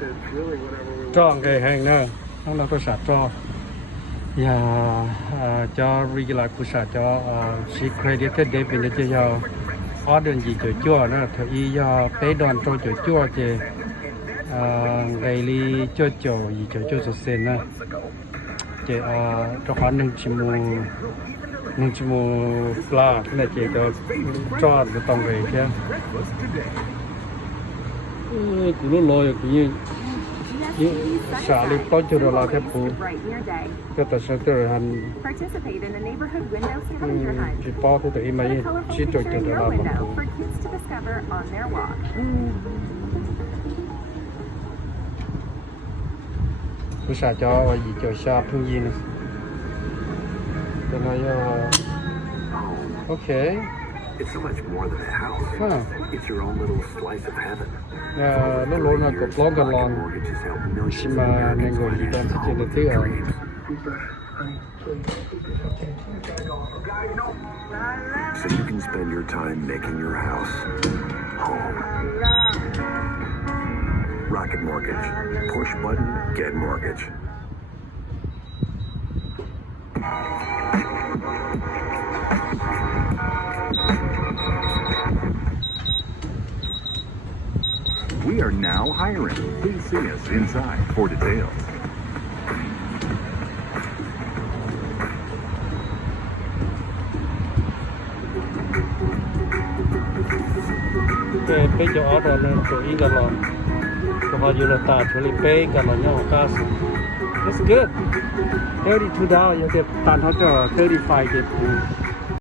It's really whatever we want. Cho cái hàng nữa nó là tôi sạch cho cho regular của sạch cho si credited để bên đây cho order gì cho chua nó thì do bé đoàn cho chua thì ngày li cho gì cho sen nè thì cho khoảng nâng chỉ mua pla cái này chỉ cho được tông về kia cũng lúc lôi cũng như xả đi tối cho rồi là cái phụ cái tài sản tôi hành chỉ bao cái tự mấy chỉ cho rồi là bằng phụ cứ xả cho gì cho xa phương gì nữa cho nó ok. It's so much more than a house. Huh. It's your own little slice of heaven. Lúc lối nó có blog gần lon, nhưng mà nên ngồi gì đang sẽ chơi được thứ à? So you can spend your time making your house home. Rocket Mortgage. Push button, get mortgage. We are now hiring. Please see us inside for details. Bây giờ ở đó là chỗ ý là lon, chỗ họ dùng là tạt chỗ này bây cả là nhau gas. That's good. $32 you get ตันเขาจะ35 get